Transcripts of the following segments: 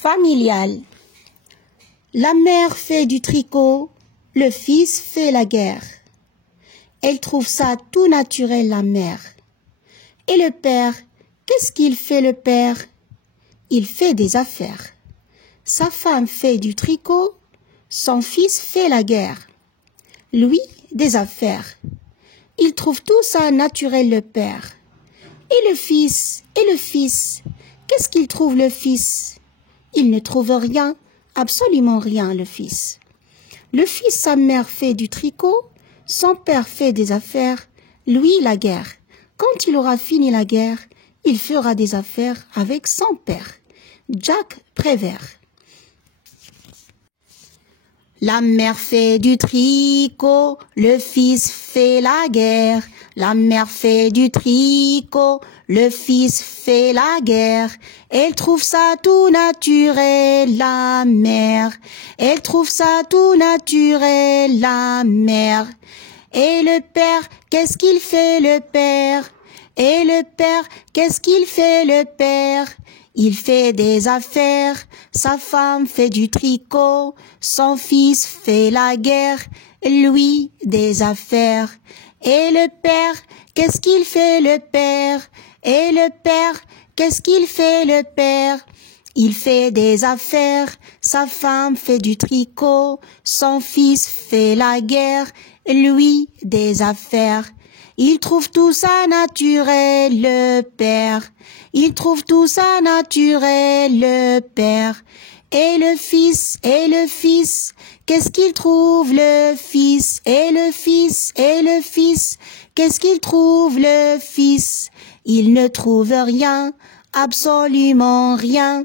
Familial. La mère fait du tricot, le fils fait la guerre. Elle trouve ça tout naturel, la mère. Et le père, qu'est-ce qu'il fait le père? Il fait des affaires. Sa femme fait du tricot, son fils fait la guerre. Lui, des affaires. Il trouve tout ça naturel, le père. Et le fils, qu'est-ce qu'il trouve le fils? Il ne trouve rien, absolument rien, le fils. Le fils, sa mère fait du tricot, son père fait des affaires, lui la guerre. Quand il aura fini la guerre, il fera des affaires avec son père. Jack Prévert. La mère fait du tricot, le fils fait la guerre. La mère fait du tricot, le fils fait la guerre. Elle trouve ça tout naturel, la mère. Elle trouve ça tout naturel, la mère. Et le père, qu'est-ce qu'il fait le père? Et le père, qu'est-ce qu'il fait le père? Il fait des affaires, sa femme fait du tricot, son fils fait la guerre, lui des affaires. Et le père, qu'est-ce qu'il fait le père? Et le père, qu'est-ce qu'il fait le père? Il fait des affaires, sa femme fait du tricot, son fils fait la guerre, lui des affaires. Il trouve tout ça naturel, le père. Il trouve tout ça naturel, le père. Et le fils, qu'est-ce qu'il trouve le fils? Et le fils, qu'est-ce qu'il trouve le fils? Il ne trouve rien, absolument rien.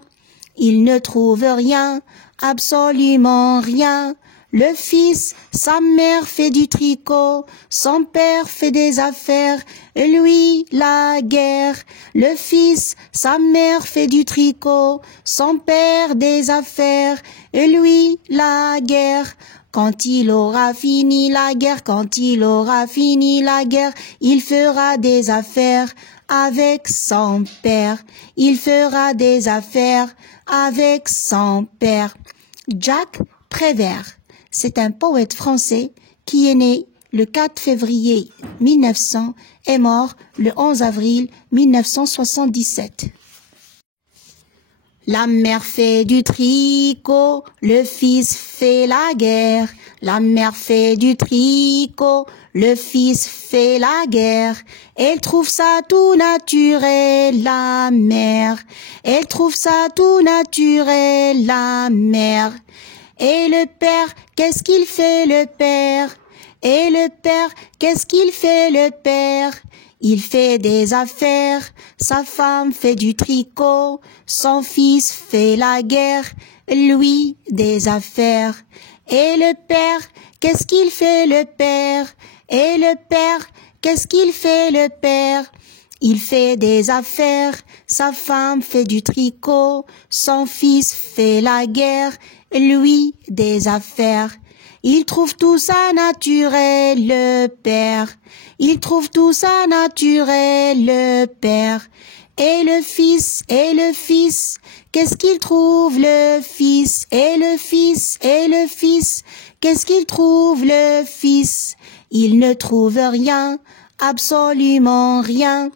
Il ne trouve rien, absolument rien. Le fils, sa mère fait du tricot, son père fait des affaires, lui la guerre. Le fils, sa mère fait du tricot, son père des affaires, lui la guerre. Quand il aura fini la guerre, il fera des affaires avec son père. Il fera des affaires avec son père. Jack Prévert. C'est un poète français qui est né le 4 février 1900 et mort le 11 avril 1977. La mère fait du tricot, le fils fait la guerre. La mère fait du tricot, le fils fait la guerre. Elle trouve ça tout naturel, la mère. Elle trouve ça tout naturel, la mère. Et le père, qu'est-ce qu'il fait le père? Et le père, qu'est-ce qu'il fait le père? Il fait des affaires, sa femme fait du tricot, son fils fait la guerre, lui des affaires. Et le père, qu'est-ce qu'il fait le père? Et le père, qu'est-ce qu'il fait le père? Il fait des affaires, sa femme fait du tricot, son fils fait la guerre, lui des affaires. Il trouve tout ça naturel, le père. Il trouve tout ça naturel, le père. Et le fils, qu'est-ce qu'il trouve le fils? Et le fils, qu'est-ce qu'il trouve le fils? Il ne trouve rien, absolument rien.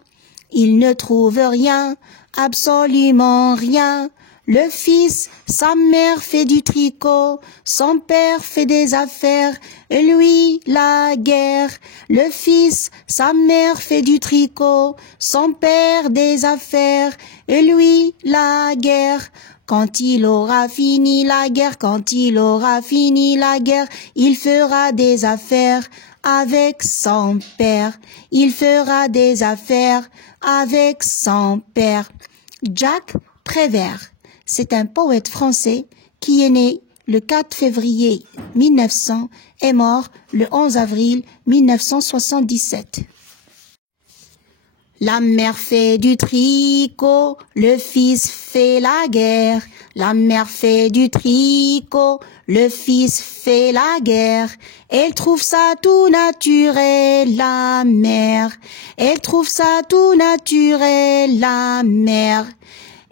Il ne trouve rien, absolument rien. Le fils, sa mère fait du tricot, son père fait des affaires, lui la guerre. Le fils, sa mère fait du tricot, son père des affaires, lui la guerre. Quand il aura fini la guerre, il fera des affaires avec son père. Il fera des affaires avec son père. Jack Prévert. C'est un poète français qui est né le 4 février 1900 et mort le 11 avril 1977. La mère fait du tricot, le fils fait la guerre. La mère fait du tricot, le fils fait la guerre. Elle trouve ça tout naturel, la mère. Elle trouve ça tout naturel, la mère.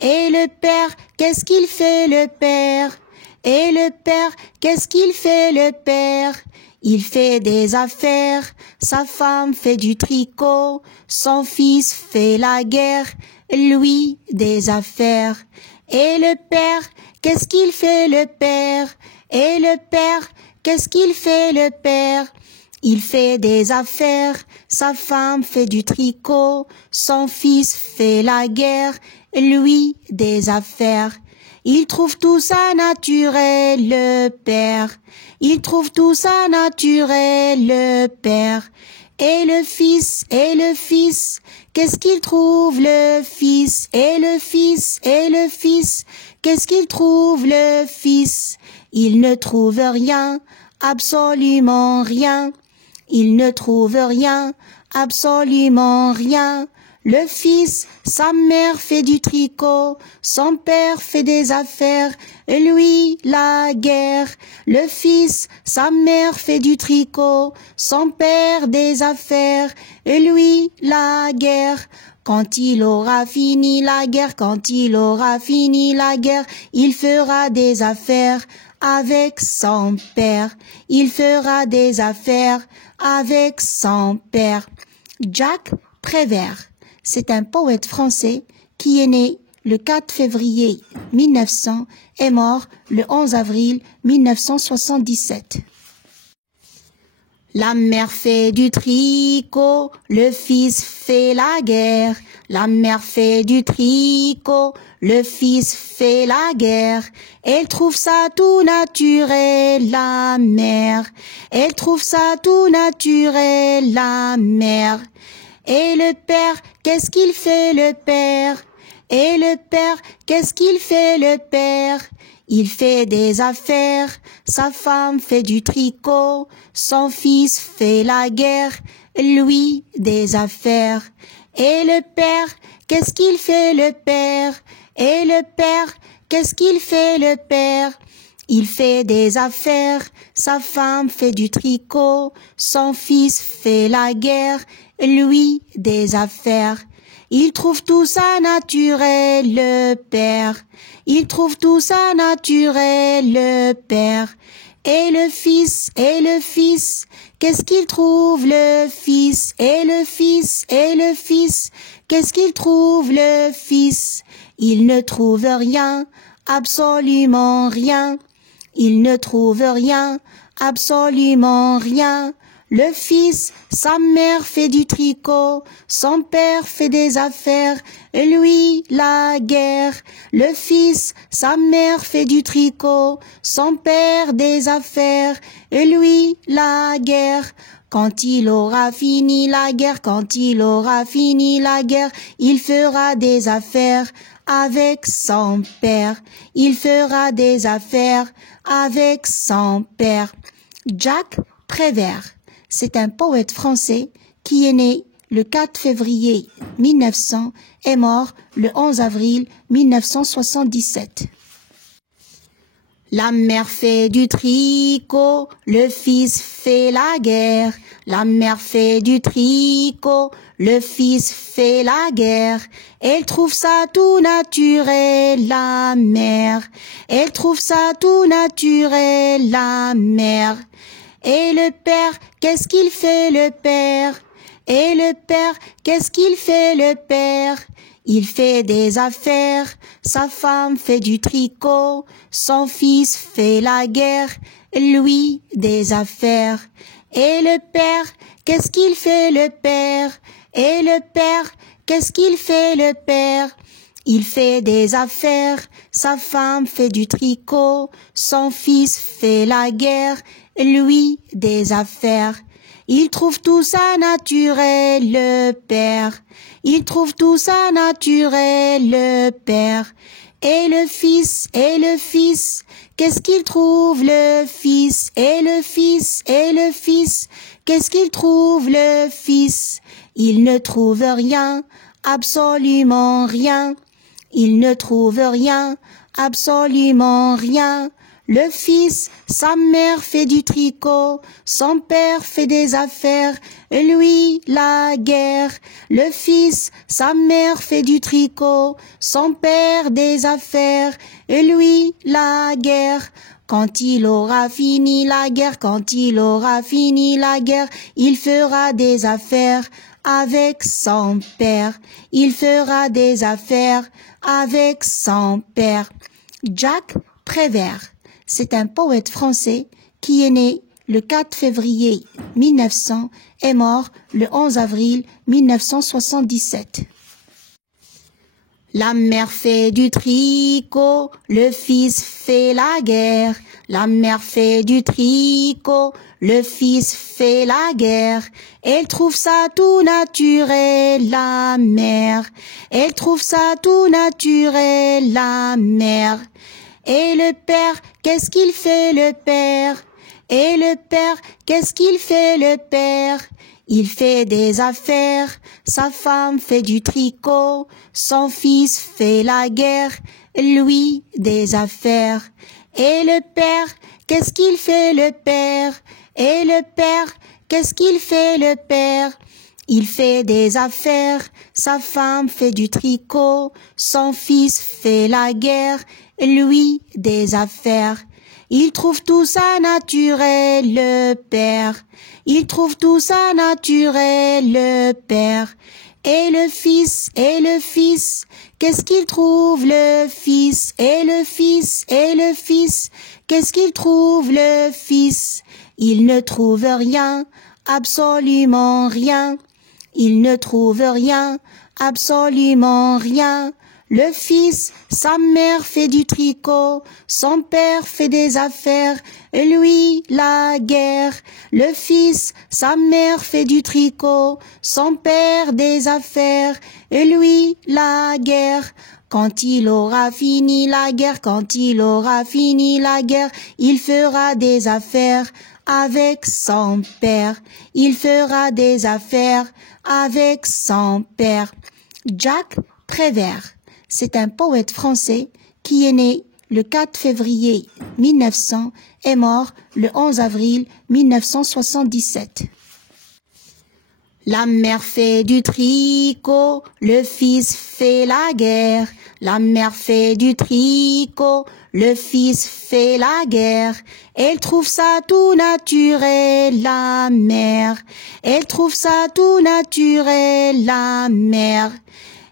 Et le père, qu'est-ce qu'il fait le père? Et le père, qu'est-ce qu'il fait le père? Il fait des affaires, sa femme fait du tricot, son fils fait la guerre, lui des affaires. Et le père, qu'est-ce qu'il fait le père? Et le père, qu'est-ce qu'il fait le père? Il fait des affaires, sa femme fait du tricot, son fils fait la guerre, lui des affaires. Il trouve tout ça naturel, le père. Il trouve tout ça naturel, le père. Et le fils, qu'est-ce qu'il trouve le fils? Et le fils, qu'est-ce qu'il trouve le fils? Il ne trouve rien, absolument rien. Il ne trouve rien, absolument rien. Le fils, sa mère fait du tricot, son père fait des affaires, lui la guerre. Le fils, sa mère fait du tricot, son père des affaires, lui la guerre. Quand il aura fini la guerre, il fera des affaires avec son père. Il fera des affaires avec son père. Jacques Prévert, c'est un poète français qui est né le 4 février 1900 et mort le 11 avril 1977. La mère fait du tricot, le fils fait la guerre. La mère fait du tricot, le fils fait la guerre. Elle trouve ça tout naturel, la mère. Elle trouve ça tout naturel, la mère. Et le père, qu'est-ce qu'il fait le père? Et le père, qu'est-ce qu'il fait le père? Il fait des affaires, sa femme fait du tricot, son fils fait la guerre, lui des affaires. Et le père, qu'est-ce qu'il fait le père? Et le père, qu'est-ce qu'il fait le père? Il fait des affaires, sa femme fait du tricot, son fils fait la guerre, lui des affaires. Il trouve tout ça naturel, le père. Il trouve tout ça naturel, le père. Et le fils, qu'est-ce qu'il trouve le fils? Et le fils, qu'est-ce qu'il trouve le fils? Il ne trouve rien, absolument rien. Il ne trouve rien, absolument rien. Le fils, sa mère fait du tricot, son père fait des affaires, lui la guerre. Le fils, sa mère fait du tricot, son père des affaires, lui la guerre. Quand il aura fini la guerre, il fera des affaires avec son père. Il fera des affaires avec son père. Jacques Prévert, c'est un poète français qui est né le 4 février 1900 et mort le 11 avril 1977. La mère fait du tricot, le fils fait la guerre. La mère fait du tricot, le fils fait la guerre. Elle trouve ça tout naturel, la mère. Elle trouve ça tout naturel, la mère. Et le père, qu'est-ce qu'il fait le père? Et le père, qu'est-ce qu'il fait le père? Il fait des affaires, sa femme fait du tricot, son fils fait la guerre, lui des affaires. Et le père, qu'est-ce qu'il fait le père? Et le père, qu'est-ce qu'il fait le père? Il fait des affaires, sa femme fait du tricot, son fils fait la guerre, lui des affaires. Il trouve tout ça naturel, le père. Il trouve tout ça naturel, le père. Et le fils, qu'est-ce qu'il trouve le fils? Et le fils, qu'est-ce qu'il trouve le fils? Il ne trouve rien, absolument rien. Il ne trouve rien, absolument rien. Le fils, sa mère fait du tricot, son père fait des affaires, et lui, la guerre. Le fils, sa mère fait du tricot, son père des affaires, et lui, la guerre. Quand il aura fini la guerre, quand il aura fini la guerre, il fera des affaires avec son père. Il fera des affaires avec son père. Jacques Prévert, c'est un poète français qui est né le 4 février 1900 et mort le 11 avril 1977. La mère fait du tricot, le fils fait la guerre. La mère fait du tricot, le fils fait la guerre. Elle trouve ça tout naturel, la mère. Elle trouve ça tout naturel, la mère. Et le père, qu'est-ce qu'il fait le père? Et le père, qu'est-ce qu'il fait le père? Il fait des affaires, sa femme fait du tricot, son fils fait la guerre, lui des affaires. Et le père, qu'est-ce qu'il fait le père? Et le père, qu'est-ce qu'il fait le père? Il fait des affaires, sa femme fait du tricot, son fils fait la guerre, lui des affaires. Il trouve tout ça naturel, le père. Il trouve tout ça naturel, le père. Et le fils, qu'est-ce qu'il trouve le fils? Et le fils, qu'est-ce qu'il trouve le fils? Il ne trouve rien, absolument rien. Il ne trouve rien, absolument rien. Le fils, sa mère fait du tricot, son père fait des affaires, et lui, la guerre. Le fils, sa mère fait du tricot, son père des affaires, et lui, la guerre. Quand il aura fini la guerre, quand il aura fini la guerre, il fera des affaires avec son père. Il fera des affaires avec son père. Jacques Prévert, c'est un poète français qui est né le 4 février 1900 et mort le 11 avril 1977. La mère fait du tricot, le fils fait la guerre. La mère fait du tricot, le fils fait la guerre. Elle trouve ça tout naturel, la mère. Elle trouve ça tout naturel, la mère.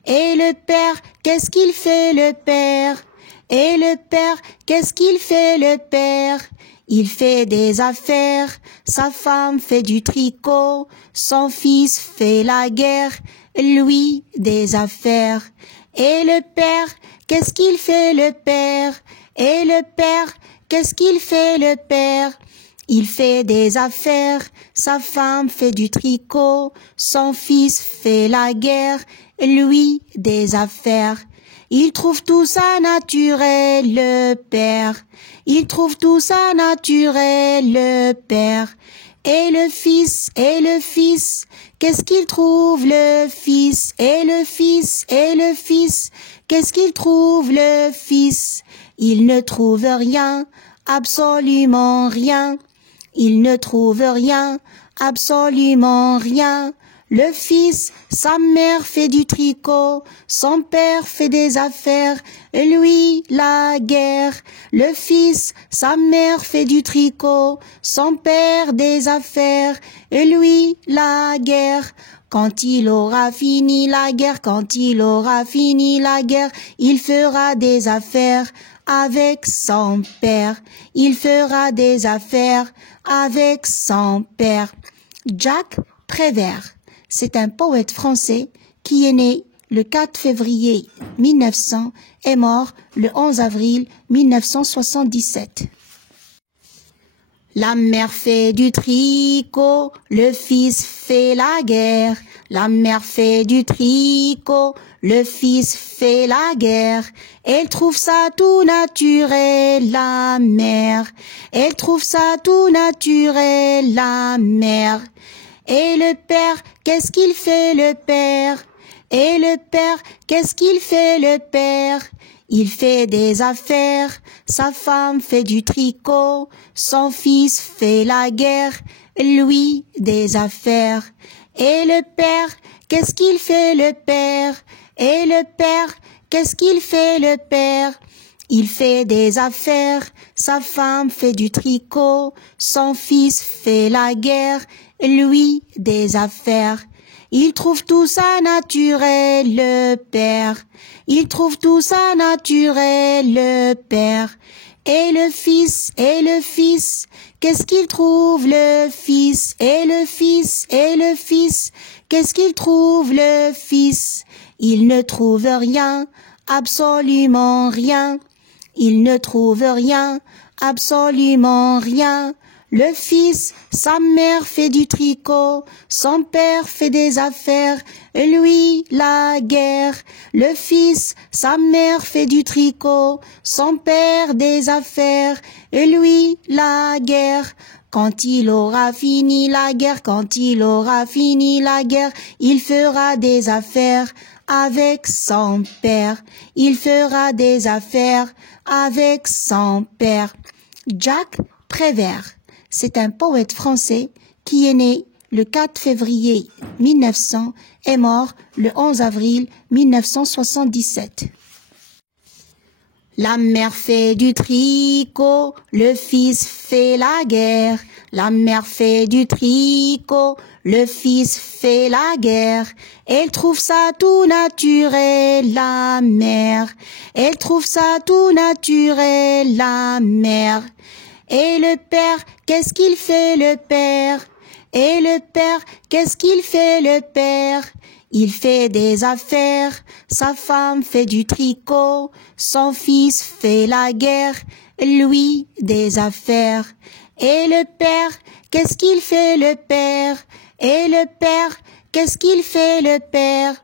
Et le père, qu'est-ce qu'il fait le père? Et le père, qu'est-ce qu'il fait le père? Il fait des affaires, sa femme fait du tricot, son fils fait la guerre, lui des affaires. Et le père, qu'est-ce qu'il fait le père? Et le père, qu'est-ce qu'il fait le père? Il fait des affaires, sa femme fait du tricot, son fils fait la guerre, lui des affaires. Il trouve tout ça naturel, le père. Il trouve tout ça naturel, le père. Et le fils, qu'est-ce qu'il trouve le fils? Et le fils, qu'est-ce qu'il trouve le fils? Il ne trouve rien, absolument rien. Il ne trouve rien, absolument rien. Le fils, sa mère fait du tricot, son père fait des affaires, lui, la guerre. Le fils, sa mère fait du tricot, son père des affaires, lui, la guerre. Quand il aura fini la guerre, quand il aura fini la guerre, il fera des affaires avec son père. Il fera des affaires avec son père. Jacques Prévert, c'est un poète français qui est né le 4 février 1900 et mort le 11 avril 1977. La mère fait du tricot, le fils fait la guerre. La mère fait du tricot, le fils fait la guerre. Elle trouve ça tout naturel, la mère. Elle trouve ça tout naturel, la mère. Et le père, qu'est-ce qu'il fait le père? Et le père, qu'est-ce qu'il fait le père? Il fait des affaires, sa femme fait du tricot, son fils fait la guerre, lui des affaires. Et le père, qu'est-ce qu'il fait le père? Et le père, qu'est-ce qu'il fait le père? Il fait des affaires, sa femme fait du tricot, son fils fait la guerre, lui des affaires. Il trouve tout ça naturel, le père. Il trouve tout ça naturel, le père. Et le fils, qu'est-ce qu'il trouve le fils? Et le fils, qu'est-ce qu'il trouve le fils? Il ne trouve rien, absolument rien. Il ne trouve rien, absolument rien. Le fils, sa mère fait du tricot, son père fait des affaires, lui la guerre. Le fils, sa mère fait du tricot, son père des affaires, lui la guerre. Quand il aura fini la guerre, il fera des affaires avec son père. Il fera des affaires avec son père. Jacques Prévert, c'est un poète français qui est né le 4 février 1900 et mort le 11 avril 1977. La mère fait du tricot, le fils fait la guerre. La mère fait du tricot, le fils fait la guerre. Elle trouve ça tout naturel, la mère. Elle trouve ça tout naturel, la mère. Et le père, qu'est-ce qu'il fait le père? Et le père, qu'est-ce qu'il fait le père? Il fait des affaires, sa femme fait du tricot, son fils fait la guerre, lui des affaires. Et le père, qu'est-ce qu'il fait le père? Et le père, qu'est-ce qu'il fait le père?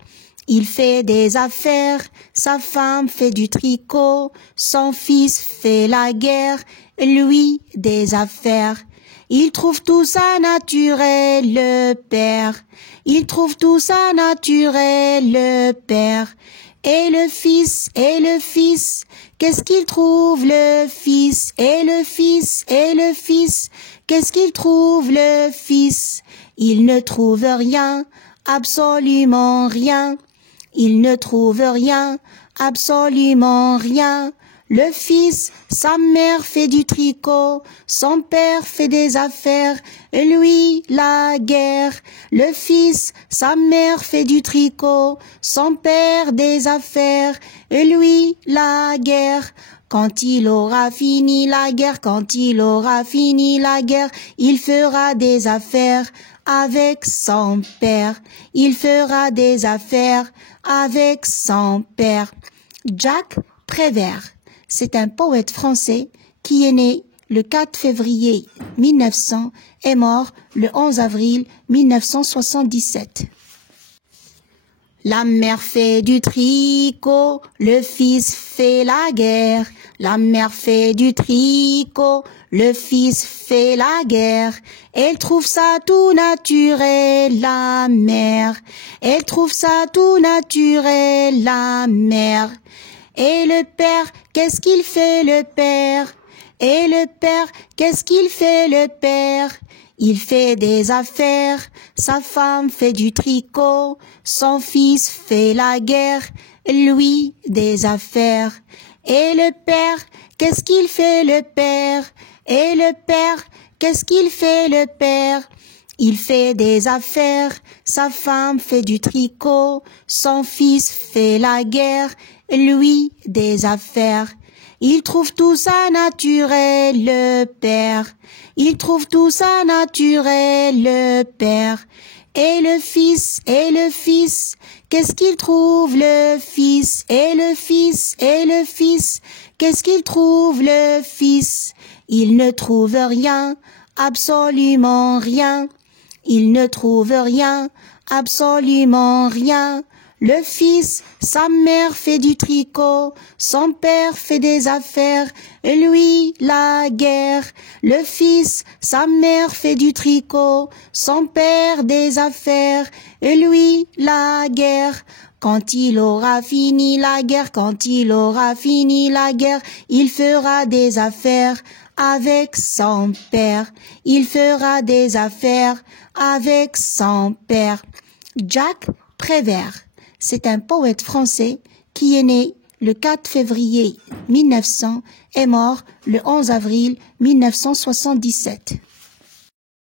Il fait des affaires, sa femme fait du tricot, son fils fait la guerre, lui des affaires. Il trouve tout ça naturel, le père. Il trouve tout ça naturel, le père. Et le fils, qu'est-ce qu'il trouve le fils? Et le fils, qu'est-ce qu'il trouve le fils? Il ne trouve rien, absolument rien. Il ne trouve rien, absolument rien. Le fils, sa mère fait du tricot, son père fait des affaires, lui la guerre. Le fils, sa mère fait du tricot, son père des affaires, lui la guerre. Quand il aura fini la guerre, il fera des affaires avec son père. Il fera des affaires avec son père. Jacques Prévert, c'est un poète français qui est né le 4 février 1900 et mort le 11 avril 1977. La mère fait du tricot, le fils fait la guerre. La mère fait du tricot, le fils fait la guerre. Elle trouve ça tout naturel, la mère. Elle trouve ça tout naturel, la mère. Et le père, qu'est-ce qu'il fait le père? Et le père, qu'est-ce qu'il fait le père? Il fait des affaires, sa femme fait du tricot, son fils fait la guerre, lui des affaires. Et le père, qu'est-ce qu'il fait le père? Et le père, qu'est-ce qu'il fait le père? Il fait des affaires, sa femme fait du tricot, son fils fait la guerre, lui des affaires. Il trouve tout ça naturel, le père. Il trouve tout ça naturel, le père. Et le fils, qu'est-ce qu'il trouve le fils? Et le fils, qu'est-ce qu'il trouve le fils? Il ne trouve rien, absolument rien. Il ne trouve rien, absolument rien. Le fils, sa mère fait du tricot, son père fait des affaires, lui la guerre. Le fils, sa mère fait du tricot, son père des affaires, lui la guerre. Quand il aura fini la guerre, quand il aura fini la guerre, il fera des affaires avec son père. Il fera des affaires avec son père. Jacques Prévert, c'est un poète français qui est né le 4 février 1900 et mort le 11 avril 1977.